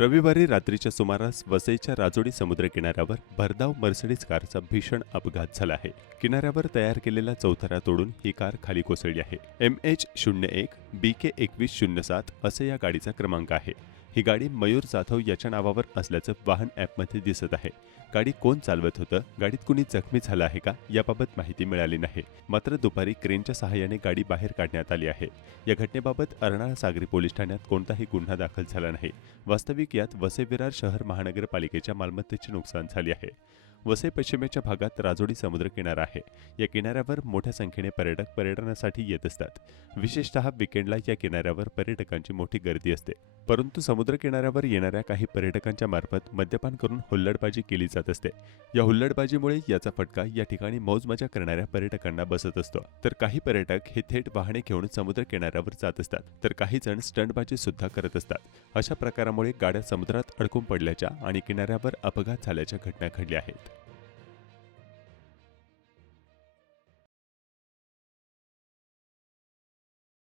रविवारी रात्रीच्या सुमारास वसईच्या राजोडी समुद्रकिनाऱ्यावर भरधाव मर्सिडीज कारचा भीषण अपघात झाला आहे. किनाऱ्यावर तयार केलेला चौथरा तोडून ही कार खाली कोसळली आहे. MH01 BK 2107 असे या गाडीचा क्रमांक आहे. ही गाडी मयूर जाधव याच्या नावावर असल्याचं वाहन ॲपमध्ये दिसत आहे. गाडी कोण चालवत होतं, गाडीत कुणी जखमी झालं आहे का याबाबत माहिती मिळाली नाही. मात्र दुपारी क्रेनच्या सहाय्याने गाडी बाहेर काढण्यात आली आहे. या घटनेबाबत अर्नाळा सागरी पोलीस ठाण्यात कोणताही गुन्हा दाखल झाला नाही. वास्तविक यात वसई विरार शहर महानगरपालिकेच्या मालमत्तेचे नुकसान झाले आहे. वसई पश्चिमेच्या भागात राजोडी समुद्र किनारा आहे. या किनाऱ्यावर मोठ्या संख्येने पर्यटक पर्यटनासाठी येत असतात. विशेषतः विकेंडला या किनाऱ्यावर पर्यटकांची मोठी गर्दी असते. परंतु समुद्र किनाऱ्यावर येणाऱ्या काही पर्यटकांच्या मार्फत मद्यपान करून हुल्लडबाजी केली जात असते. या हुल्लडबाजीमुळे याचा फटका या ठिकाणी मौजमजा करणाऱ्या पर्यटकांना बसत असतो. तर काही पर्यटक हे थेट वाहने घेऊन समुद्र किनाऱ्यावर जात असतात, तर काही जण स्टंटबाजी सुद्धा करत असतात. अशा प्रकारामुळे गाड्या समुद्रात अडकून पडल्याच्या आणि किनाऱ्यावर अपघात झाल्याच्या घटना घडल्या आहेत.